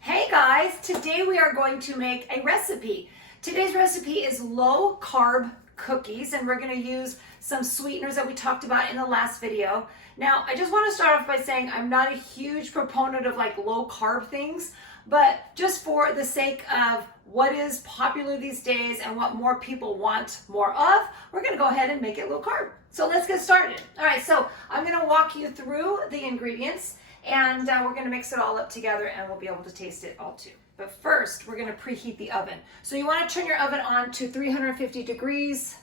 Hey guys, today we are going to make a recipe. Today's recipe is low carb cookies, and we're going to use some sweeteners that we talked about in the last video. Now, I just want to start off by saying I'm not a huge proponent of like low carb things, but just for the sake of what is popular these days and what more people want more of, we're going to go ahead and make it low carb. So let's get started. All right, so I'm going to walk you through the ingredients, and we're going to mix it all up together and we'll be able to taste it all too. But first, we're going to preheat the oven. So you want to turn your oven on to 350 degrees,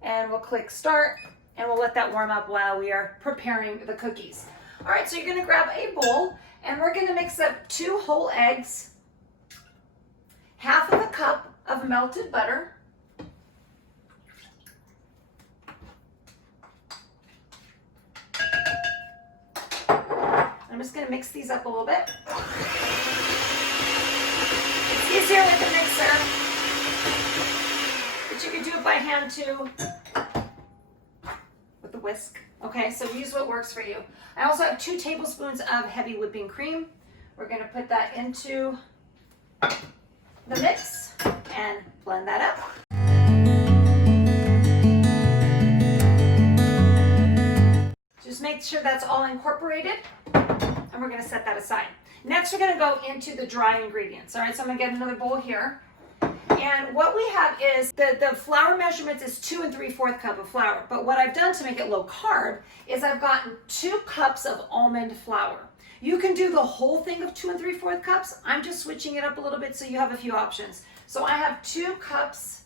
and we'll click start, and we'll let that warm up while we are preparing the cookies. All right, so you're going to grab a bowl, and we're going to mix up 2 whole eggs, half of a cup of melted butter, I'm just going to mix these up a little bit. It's easier with the mixer, but you can do it by hand too, with the whisk. Okay, so use what works for you. I also have 2 tablespoons of heavy whipping cream. We're going to put that into the mix and blend that up. Just make sure that's all incorporated, and we're going to set that aside. Next, we're going to go into the dry ingredients. All right, so I'm going to get another bowl here. And what we have is the flour measurements is 2 3/4 cup of flour. But what I've done to make it low carb is I've gotten 2 cups of almond flour. You can do the whole thing of 2 3/4 cups. I'm just switching it up a little bit so you have a few options. So I have 2 cups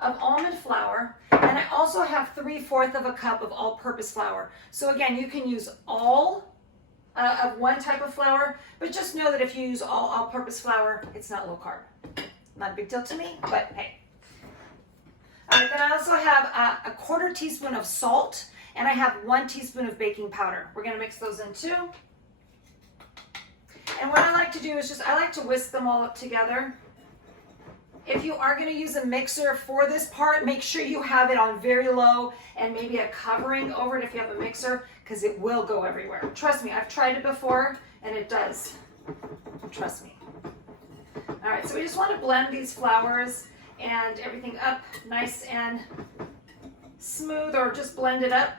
of almond flour, and I also have 3/4 of a cup of all-purpose flour. So again, you can use all of one type of flour, but just know that if you use all-purpose flour, it's not low carb. Not a big deal to me, but hey. All right, then I also have a 1/4 teaspoon of salt, and I have 1 teaspoon of baking powder. We're gonna mix those in too. And what I like to do is I like to whisk them all up together. If you are going to use a mixer for this part, make sure you have it on very low and maybe a covering over it if you have a mixer, because it will go everywhere. Trust me, I've tried it before and it does. Trust me. All right, so we just want to blend these flours and everything up nice and smooth, or just blend it up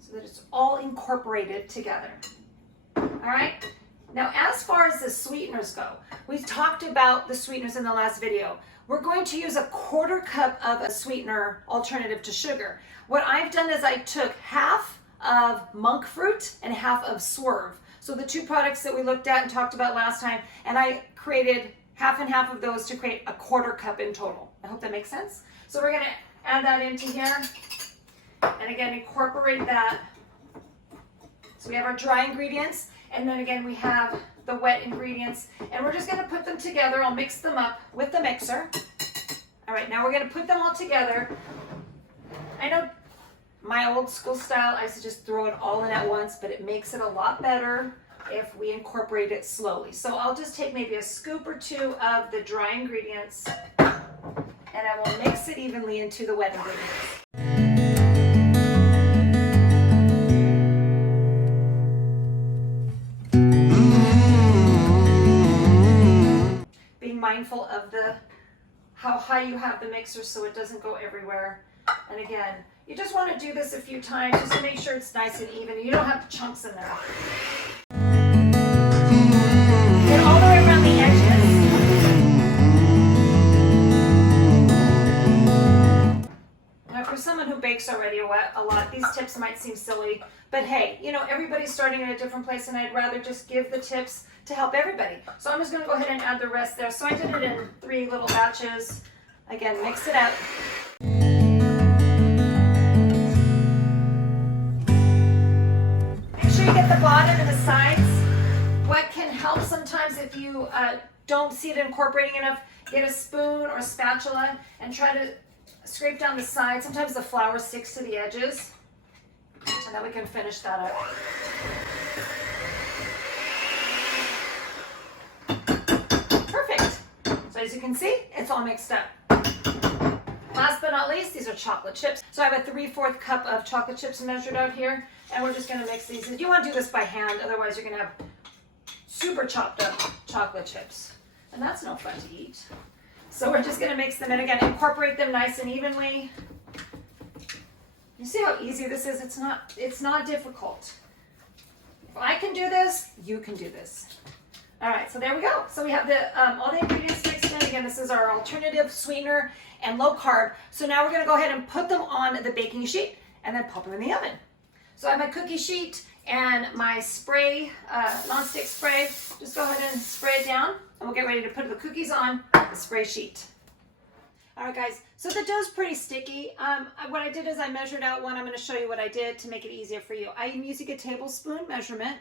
so that it's all incorporated together. All right. Now, as far as the sweeteners go, we talked about the sweeteners in the last video. We're going to use a 1/4 cup of a sweetener alternative to sugar. What I've done is I took half of monk fruit and half of swerve. So the 2 products that we looked at and talked about last time, and I created half and half of those to create a 1/4 cup in total. I hope that makes sense. So we're going to add that into here, and again, incorporate that. So we have our dry ingredients, and then again, we have the wet ingredients, and we're just going to put them together. I'll mix them up with the mixer. All right, now we're going to put them all together. I know my old school style, I used to just throw it all in at once, but it makes it a lot better if we incorporate it slowly. So I'll just take maybe a scoop or 2 of the dry ingredients, and I will mix it evenly into the wet ingredients. Mindful of how high you have the mixer so it doesn't go everywhere. And again, you just want to do this a few times just to make sure it's nice and even. You don't have chunks in there. Get all the way around the edges. Now, for someone who bakes already a lot, these tips might seem silly, but hey, you know, everybody's starting at a different place, and I'd rather just give the tips to help everybody. So I'm just going to go ahead and add the rest there. So I did it in 3 little batches. Again, mix it up. Make sure you get the bottom and the sides. What can help sometimes if you don't see it incorporating enough, get a spoon or spatula and try to scrape down the sides. Sometimes the flour sticks to the edges, and then we can finish that up. So as you can see, it's all mixed up. Last but not least, these are chocolate chips. So I have a 3/4 cup of chocolate chips measured out here, and we're just going to mix these. You want to do this by hand, otherwise you're going to have super chopped up chocolate chips. And that's no fun to eat. So we're just gonna mix them in again, incorporate them nice and evenly. You see how easy this is? It's not difficult. If I can do this, you can do this. All right, so there we go. So we have all the ingredients mixed in. Again, this is our alternative sweetener and low carb. So now we're gonna go ahead and put them on the baking sheet and then pop them in the oven. So I have my cookie sheet and my spray, nonstick spray. Just go ahead and spray it down and we'll get ready to put the cookies on the spray sheet. All right, guys, so the dough's pretty sticky. What I did is I measured out one. I'm gonna show you what I did to make it easier for you. I am using a tablespoon measurement.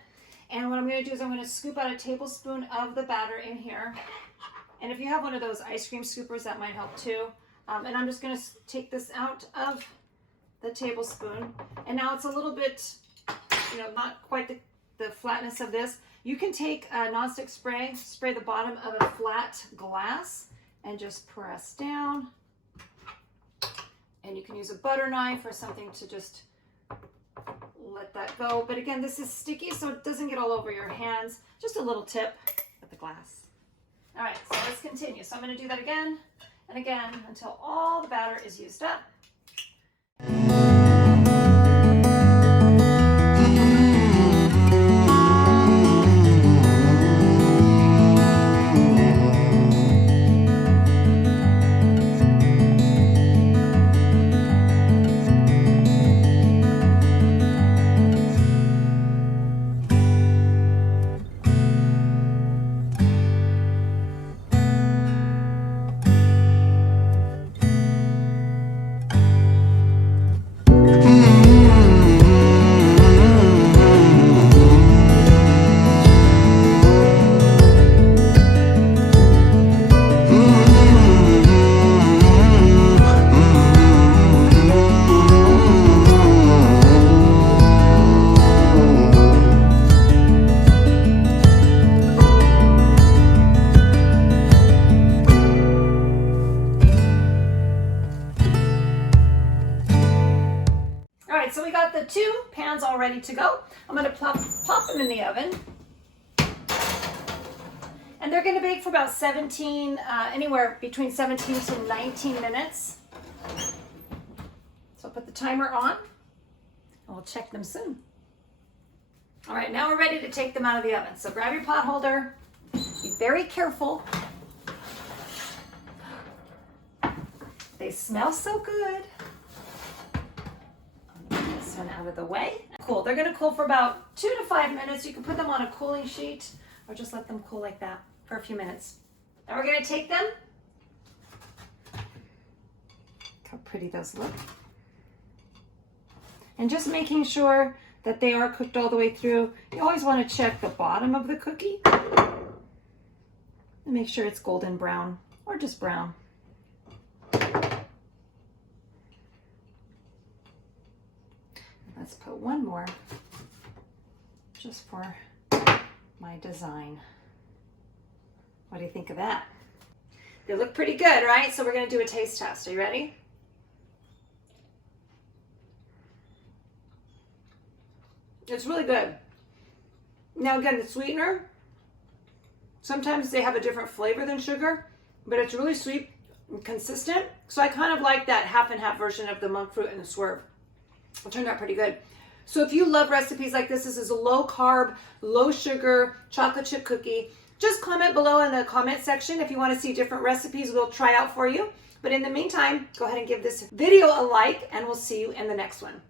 And what I'm gonna do is I'm gonna scoop out a tablespoon of the batter in here. And if you have one of those ice cream scoopers, that might help too. And I'm just gonna take this out of the tablespoon. And now it's a little bit, not quite the flatness of this. You can take a nonstick spray the bottom of a flat glass and just press down. And you can use a butter knife or something to just let that go. But again, this is sticky, so it doesn't get all over your hands. Just a little tip with the glass. All right, so let's continue. So I'm gonna do that again and again until all the batter is used up. So we got the 2 pans all ready to go. I'm gonna pop them in the oven. And they're gonna bake for about anywhere between 17 to 19 minutes. So I'll put the timer on and we'll check them soon. All right, now we're ready to take them out of the oven. So grab your pot holder, be very careful. They smell so good. This one out of the way. Cool, they're gonna cool for about 2 to 5 minutes. You can put them on a cooling sheet or just let them cool like that for a few minutes. Now we're gonna take them. Look how pretty those look. And just making sure that they are cooked all the way through. You always wanna check the bottom of the cookie and make sure it's golden brown or just brown. Let's put one more just for my design. What do you think of that? They look pretty good, right? So we're gonna do a taste test. Are you ready? It's really good. Now again, the sweetener, sometimes they have a different flavor than sugar, but it's really sweet and consistent. So I kind of like that half and half version of the monk fruit and the swerve. It turned out pretty good. So if you love recipes like this is a low carb, low sugar chocolate chip cookie. Just comment below in the comment section if you want to see different recipes we'll try out for you. But in the meantime, go ahead and give this video a like and we'll see you in the next one.